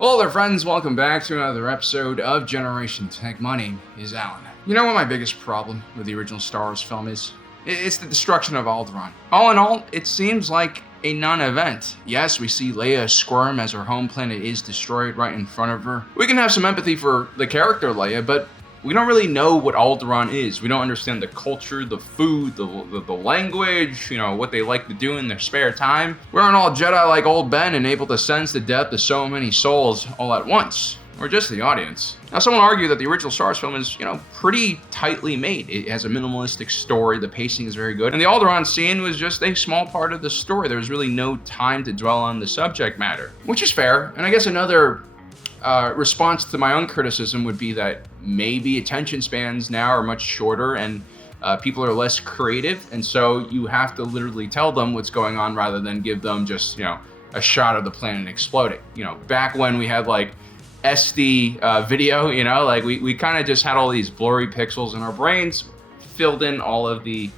Hello there, friends. Welcome back to another episode of Generation Tech. My name is Alan. You know what my biggest problem with the original Star Wars film is? It's the destruction of Alderaan. All in all, it seems like a non-event. Yes, we see Leia squirm as her home planet is destroyed right in front of her. We can have some empathy for the character Leia, but we don't really know what Alderaan is. We don't understand the culture, the food, the language, what they like to do in their spare time. We aren't all Jedi like old Ben and able to sense the depth of so many souls all at once. Or just the audience. Now, someone argued that the original Star Wars film is, pretty tightly made. It has a minimalistic story, the pacing is very good, and the Alderaan scene was just a small part of the story. There was really no time to dwell on the subject matter, which is fair. And I guess another response to my own criticism would be that maybe attention spans now are much shorter and people are less creative, and so you have to literally tell them what's going on rather than give them just, a shot of the planet exploding. Back when we had like SD video, we kind of just had all these blurry pixels and our brains filled in all of the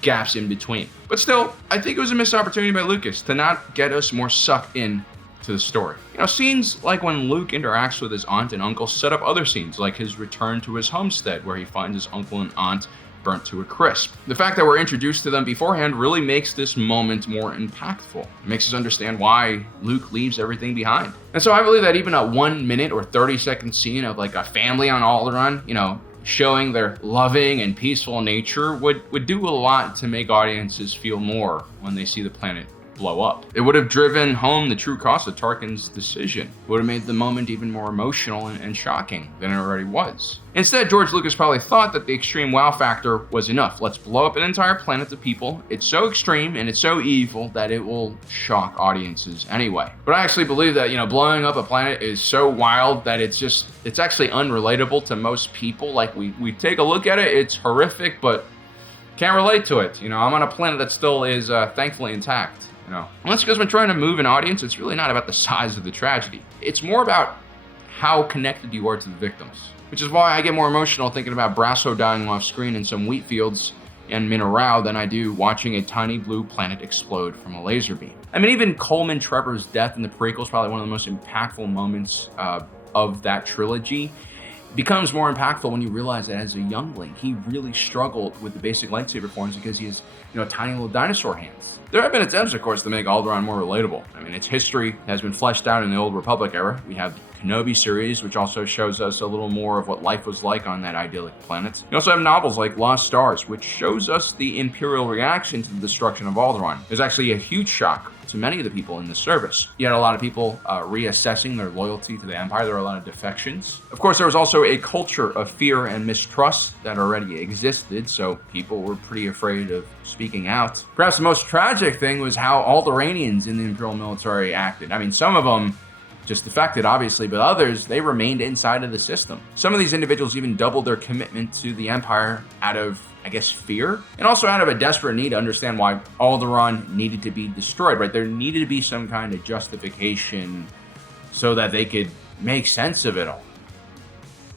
gaps in between. But still, I think it was a missed opportunity by Lucas to not get us more sucked in to the story. Scenes like when Luke interacts with his aunt and uncle set up other scenes, like his return to his homestead where he finds his uncle and aunt burnt to a crisp. The fact that we're introduced to them beforehand really makes this moment more impactful. It makes us understand why Luke leaves everything behind. And so I believe that even a 1 minute or 30-second scene of like a family on Alderaan, showing their loving and peaceful nature would do a lot to make audiences feel more when they see the planet blow up. It would have driven home the true cost of Tarkin's decision. It would have made the moment even more emotional and shocking than it already was. Instead, George Lucas probably thought that the extreme wow factor was enough. Let's blow up an entire planet of people. It's so extreme and it's so evil that it will shock audiences anyway. But I actually believe that, blowing up a planet is so wild that it's actually unrelatable to most people. Like we take a look at it, it's horrific, but can't relate to it. I'm on a planet that still is thankfully intact. And that's because when trying to move an audience, it's really not about the size of the tragedy. It's more about how connected you are to the victims. Which is why I get more emotional thinking about Brasso dying off screen in some wheat fields and Minarao than I do watching a tiny blue planet explode from a laser beam. I mean, even Coleman Trevor's death in the prequel is probably one of the most impactful moments of that trilogy. Becomes more impactful when you realize that as a youngling, he really struggled with the basic lightsaber forms because he has, tiny little dinosaur hands. There have been attempts, of course, to make Alderaan more relatable. I mean, its history has been fleshed out in the Old Republic era. We have the Kenobi series, which also shows us a little more of what life was like on that idyllic planet. You also have novels like Lost Stars, which shows us the Imperial reaction to the destruction of Alderaan. There's actually a huge shock to many of the people in the service. You had a lot of people reassessing their loyalty to the Empire. There were a lot of defections. Of course, there was also a culture of fear and mistrust that already existed, so people were pretty afraid of speaking out. Perhaps the most tragic thing was how Alderaanians in the Imperial military acted. I mean, some of them just defected, obviously, but others, they remained inside of the system. Some of these individuals even doubled their commitment to the Empire out of, fear, and also out of a desperate need to understand why Alderaan needed to be destroyed, right? There needed to be some kind of justification so that they could make sense of it all.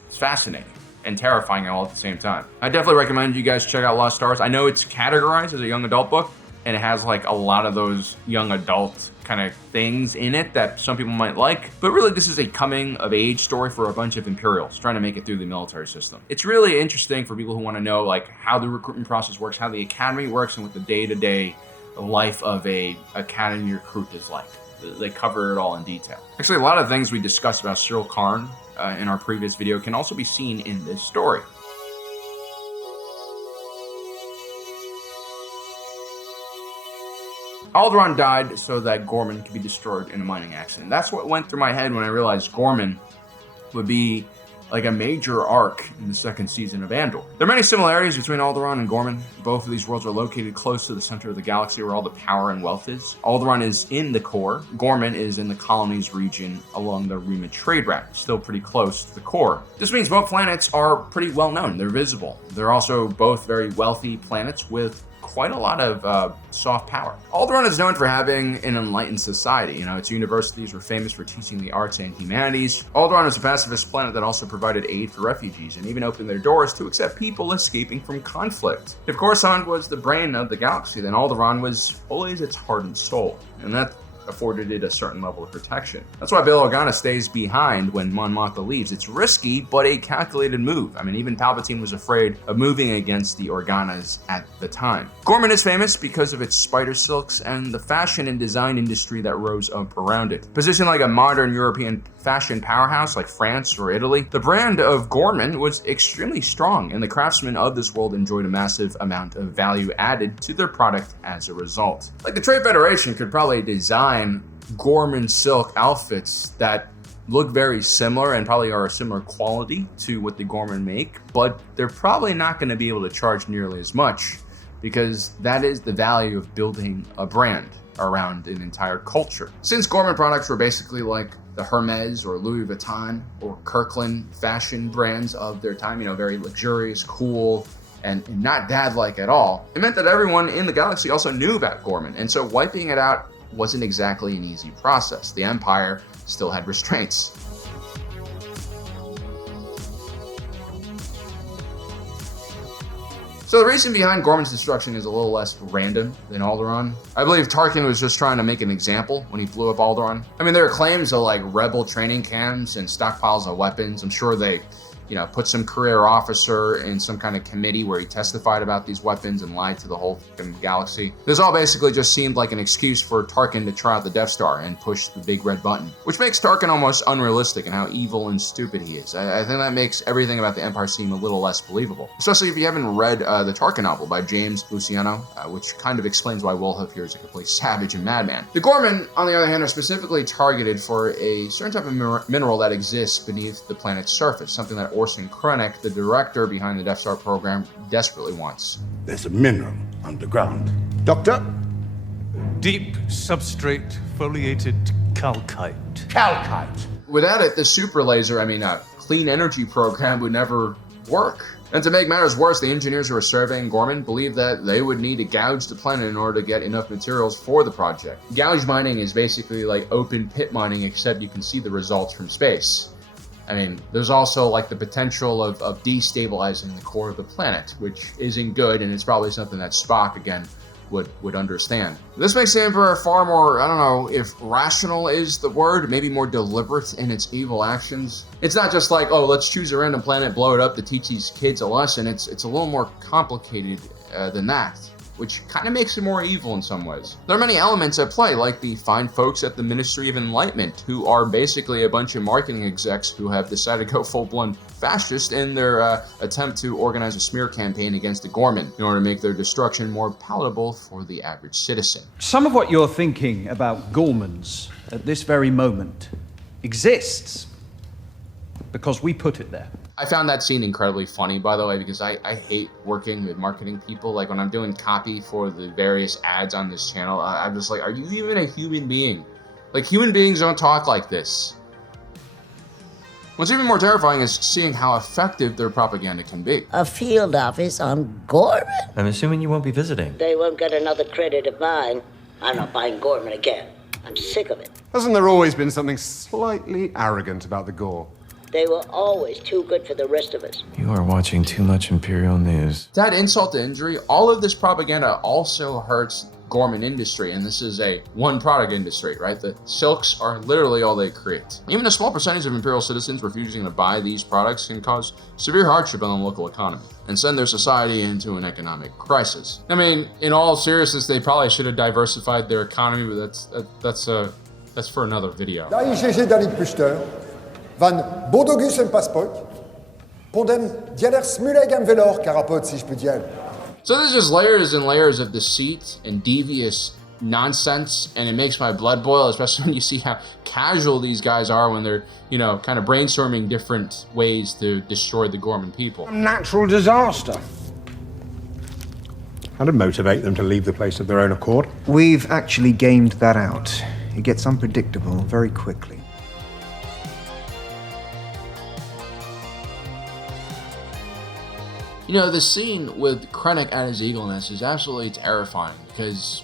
It's fascinating and terrifying all at the same time. I definitely recommend you guys check out Lost Stars. I know it's categorized as a young adult book, and it has like a lot of those young adult kind of things in it that some people might like. But really, this is a coming of age story for a bunch of Imperials trying to make it through the military system. It's really interesting for people who want to know like how the recruitment process works, how the academy works, and what the day-to-day life of a academy recruit is like. They cover it all in detail. Actually, a lot of things we discussed about Cyril Karn in our previous video can also be seen in this story. Alderaan died so that Gorman could be destroyed in a mining accident. That's what went through my head when I realized Gorman would be like a major arc in the second season of Andor. There are many similarities between Alderaan and Gorman. Both of these worlds are located close to the center of the galaxy where all the power and wealth is. Alderaan is in the core. Gorman is in the colonies region along the Rima trade route, still pretty close to the core. This means both planets are pretty well known. They're visible. They're also both very wealthy planets with quite a lot of soft power. Alderaan is known for having an enlightened society. Its universities were famous for teaching the arts and humanities. Alderaan was a pacifist planet that also provided aid for refugees and even opened their doors to accept people escaping from conflict. If Coruscant was the brain of the galaxy, then Alderaan was always its heart and soul. And that afforded it a certain level of protection. That's why Bail Organa stays behind when Mon Mothma leaves. It's risky, but a calculated move. I mean, even Palpatine was afraid of moving against the Organas at the time. Gorman is famous because of its spider silks and the fashion and design industry that rose up around it. Positioned like a modern European fashion powerhouse like France or Italy, the brand of Gorman was extremely strong, and the craftsmen of this world enjoyed a massive amount of value added to their product as a result. Like, the Trade Federation could probably design Gorman silk outfits that look very similar and probably are a similar quality to what the Gorman make, but they're probably not going to be able to charge nearly as much, because that is the value of building a brand around an entire culture. Since Gorman products were basically like the Hermes or Louis Vuitton or Kirkland fashion brands of their time, you know, very luxurious, cool, and not dad-like at all, it meant that everyone in the galaxy also knew about Gorman, and so wiping it out wasn't exactly an easy process. The Empire still had restraints. So the reason behind Gorman's destruction is a little less random than Alderaan. I believe Tarkin was just trying to make an example when he blew up Alderaan. I mean, there are claims of like rebel training camps and stockpiles of weapons. I'm sure they, put some career officer in some kind of committee where he testified about these weapons and lied to the whole fucking galaxy. This all basically just seemed like an excuse for Tarkin to try out the Death Star and push the big red button, which makes Tarkin almost unrealistic in how evil and stupid he is. I think that makes everything about the Empire seem a little less believable, especially if you haven't read the Tarkin novel by James Luciano, which kind of explains why Wolhoff here is a complete savage and madman. The Gorman, on the other hand, are specifically targeted for a certain type of mineral that exists beneath the planet's surface, something that Orson Krennic, the director behind the Death Star program, desperately wants. There's a mineral underground. Doctor? Deep substrate foliated calcite. Calcite. Without it, the super laser, clean energy program would never work. And to make matters worse, the engineers who are surveying Gorman believe that they would need to gouge the planet in order to get enough materials for the project. Gouge mining is basically like open pit mining, except you can see the results from space. There's also like the potential of destabilizing the core of the planet, which isn't good, and it's probably something that Spock, again, would understand. This makes the Emperor far more, I don't know if rational is the word, maybe more deliberate in its evil actions. It's not just like, oh, let's choose a random planet, blow it up to teach these kids a lesson. It's a little more complicated than that, which kind of makes it more evil in some ways. There are many elements at play, like the fine folks at the Ministry of Enlightenment, who are basically a bunch of marketing execs who have decided to go full-blown fascist in their attempt to organize a smear campaign against the Gorman in order to make their destruction more palatable for the average citizen. Some of what you're thinking about Gormans at this very moment exists because we put it there. I found that scene incredibly funny, by the way, because I hate working with marketing people. Like, when I'm doing copy for the various ads on this channel, I'm just like, are you even a human being? Like, human beings don't talk like this. What's even more terrifying is seeing how effective their propaganda can be. A field office on Gorman? I'm assuming you won't be visiting. They won't get another credit of mine. I'm not buying Gorman again. I'm sick of it. Hasn't there always been something slightly arrogant about the Gore? They were always too good for the rest of us. You are watching too much Imperial news. To add insult to injury, all of this propaganda also hurts Gorman industry, and this is a one-product industry, right? The silks are literally all they create. Even a small percentage of Imperial citizens refusing to buy these products can cause severe hardship on the local economy and send their society into an economic crisis. In all seriousness, they probably should have diversified their economy, but that's for another video. Van Bodogus en Passport, Pondem Dieler Smuleg en Velor Carapod, si je peux dire. So there's just layers and layers of deceit and devious nonsense, and it makes my blood boil, especially when you see how casual these guys are when they're, kind of brainstorming different ways to destroy the Gorman people. Natural disaster. How to motivate them to leave the place of their own accord? We've actually gamed that out. It gets unpredictable very quickly. The scene with Krennic at his eagle nest is absolutely terrifying because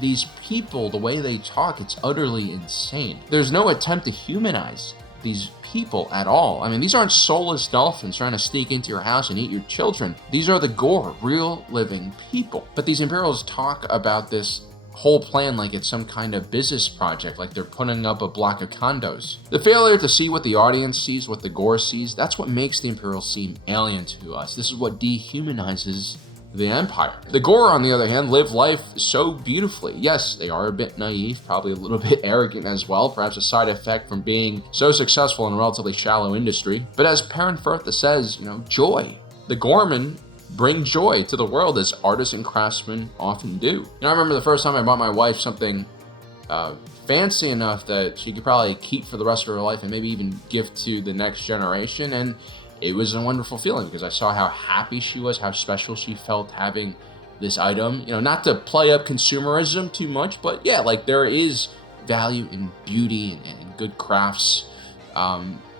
these people, the way they talk, it's utterly insane. There's no attempt to humanize these people at all. These aren't soulless dolphins trying to sneak into your house and eat your children. These are the Gore, real living people. But these Imperials talk about this whole plan like it's some kind of business project, like they're putting up a block of condos. The failure to see what the audience sees, what the Gore sees, that's what makes the Imperial seem alien to us. This is what dehumanizes the Empire. The Gore, on the other hand, live life so beautifully. Yes, they are a bit naive, probably a little bit arrogant as well, perhaps a side effect from being so successful in a relatively shallow industry. But as Perrin Firtha says, joy. The Gorman bring joy to the world as artists and craftsmen often do. I remember the first time I bought my wife something fancy enough that she could probably keep for the rest of her life and maybe even give to the next generation, and it was a wonderful feeling because I saw how happy she was, how special she felt having this item. Not to play up consumerism too much, but yeah, like there is value in beauty and good crafts.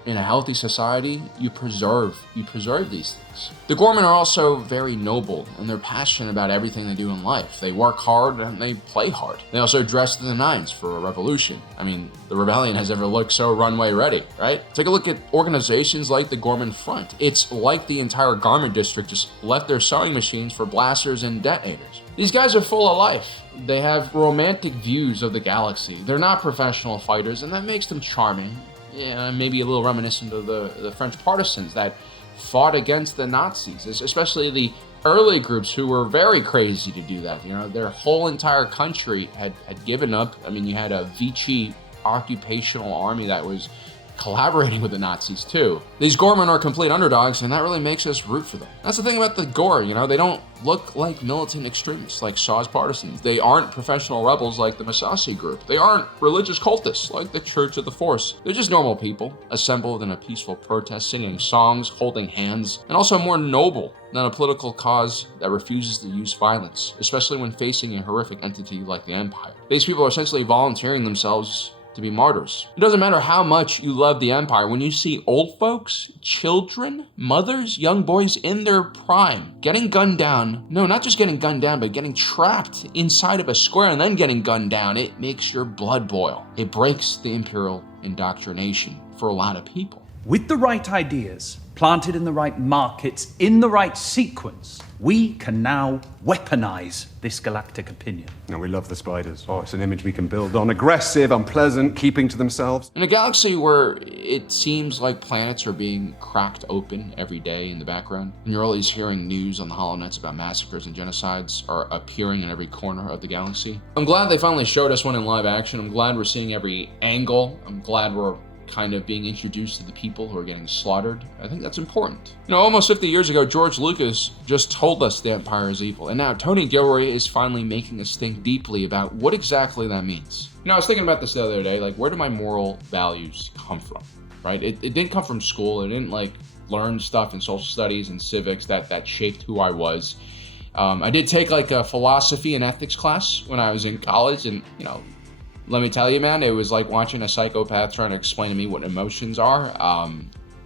In a healthy society, you preserve these things. The Gorman are also very noble, and they're passionate about everything they do in life. They work hard and they play hard. They also dress to the nines for a revolution. I mean, the rebellion has ever looked so runway ready, right? Take a look at organizations like the Gorman Front. It's like the entire garment district just left their sewing machines for blasters and detonators. These guys are full of life. They have romantic views of the galaxy. They're not professional fighters, and that makes them charming. Yeah, maybe a little reminiscent of the French partisans that fought against the Nazis, especially the early groups who were very crazy to do that. Their whole entire country had given up. I mean, you had a Vichy occupational army that was collaborating with the Nazis too. These Gorman are complete underdogs, and that really makes us root for them. That's the thing about the Gore, they don't look like militant extremists like Shaw's partisans. They aren't professional rebels like the Masasi group. They aren't religious cultists like the Church of the Force. They're just normal people, assembled in a peaceful protest, singing songs, holding hands, and also more noble than a political cause that refuses to use violence, especially when facing a horrific entity like the Empire. These people are essentially volunteering themselves to be martyrs. It doesn't matter how much you love the Empire, when you see old folks, children, mothers, young boys in their prime getting gunned down, no, not just getting gunned down, but getting trapped inside of a square and then getting gunned down, it makes your blood boil. It breaks the Imperial indoctrination for a lot of people. With the right ideas, planted in the right markets, in the right sequence, we can now weaponize this galactic opinion. No, we love the spiders. Oh, it's an image we can build on. Aggressive, unpleasant, keeping to themselves. In a galaxy where it seems like planets are being cracked open every day in the background, and you're always hearing news on the holonets about massacres and genocides are appearing in every corner of the galaxy. I'm glad they finally showed us one in live action. I'm glad we're seeing every angle. I'm glad we're kind of being introduced to the people who are getting slaughtered. I think that's important. Almost 50 years ago, George Lucas just told us the Empire is evil, and now Tony Gilroy is finally making us think deeply about what exactly that means. I was thinking about this the other day, like, where do my moral values come from, right? It didn't come from school. I didn't, learn stuff in social studies and civics that shaped who I was. I did take, a philosophy and ethics class when I was in college, and, let me tell you, man, it was like watching a psychopath trying to explain to me what emotions are.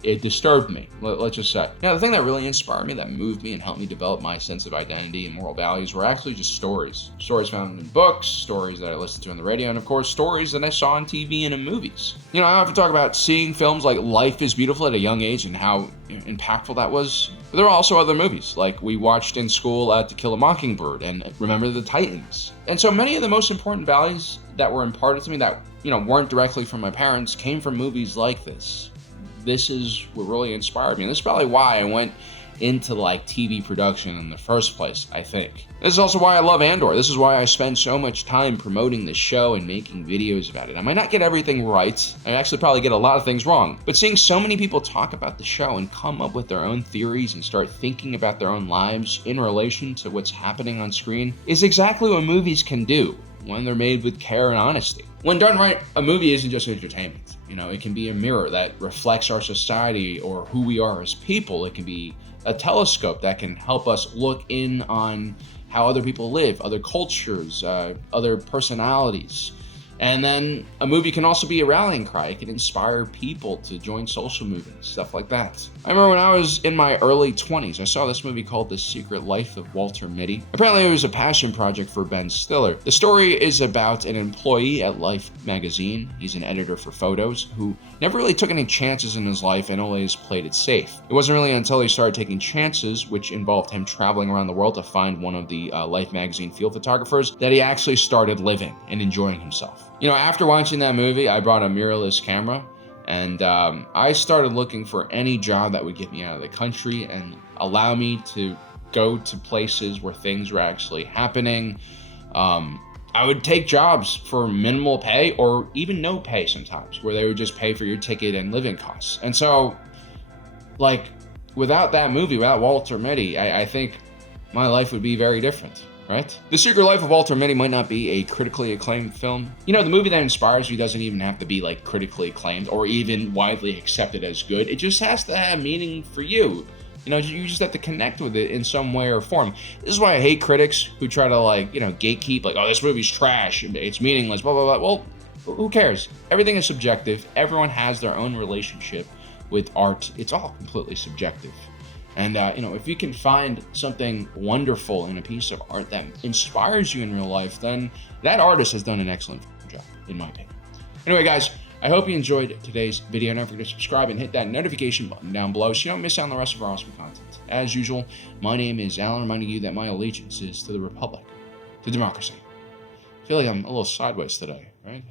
It disturbed me, let's just say. The thing that really inspired me, that moved me and helped me develop my sense of identity and moral values were actually just stories. Stories found in books, stories that I listened to on the radio, and of course, stories that I saw on TV and in movies. I often talk about seeing films like Life is Beautiful at a young age and how impactful that was. But there are also other movies, like we watched in school To Kill a Mockingbird and Remember the Titans. And so many of the most important values that were imparted to me that, weren't directly from my parents came from movies like this. This is what really inspired me. And this is probably why I went into TV production in the first place, I think. This is also why I love Andor. This is why I spend so much time promoting the show and making videos about it. I might not get everything right. I actually probably get a lot of things wrong. But seeing so many people talk about the show and come up with their own theories and start thinking about their own lives in relation to what's happening on screen is exactly what movies can do when they're made with care and honesty. When done right, a movie isn't just entertainment. It can be a mirror that reflects our society or who we are as people. It can be a telescope that can help us look in on how other people live, other cultures, other personalities. And then a movie can also be a rallying cry. It can inspire people to join social movements, stuff like that. I remember when I was in my early 20s, I saw this movie called The Secret Life of Walter Mitty. Apparently it was a passion project for Ben Stiller. The story is about an employee at Life magazine. He's an editor for photos who never really took any chances in his life and always played it safe. It wasn't really until he started taking chances, which involved him traveling around the world to find one of the Life magazine field photographers, that he actually started living and enjoying himself. You know, after watching that movie, I brought a mirrorless camera, and I started looking for any job that would get me out of the country and allow me to go to places where things were actually happening. I would take jobs for minimal pay or even no pay sometimes, where they would just pay for your ticket and living costs. And so, like, without that movie, without Walter Mitty, I think my life would be very different, right? The Secret Life of Walter Mitty might not be a critically acclaimed film. You know, the movie that inspires you doesn't even have to be, like, critically acclaimed or even widely accepted as good. It just has to have meaning for you. You know, you just have to connect with it in some way or form. This is why I hate critics who try to, like, you know, gatekeep, like, oh, this movie's trash, it's meaningless, blah, blah, blah. Well, who cares? Everything is subjective. Everyone has their own relationship with art. It's all completely subjective. And, you know, if you can find something wonderful in a piece of art that inspires you in real life, then that artist has done an excellent job, in my opinion. Anyway, guys, I hope you enjoyed today's video. Don't forget to subscribe and hit that notification button down below so you don't miss out on the rest of our awesome content. As usual, my name is Alan, reminding you that my allegiance is to the Republic, to democracy. I feel like I'm a little sideways today, right?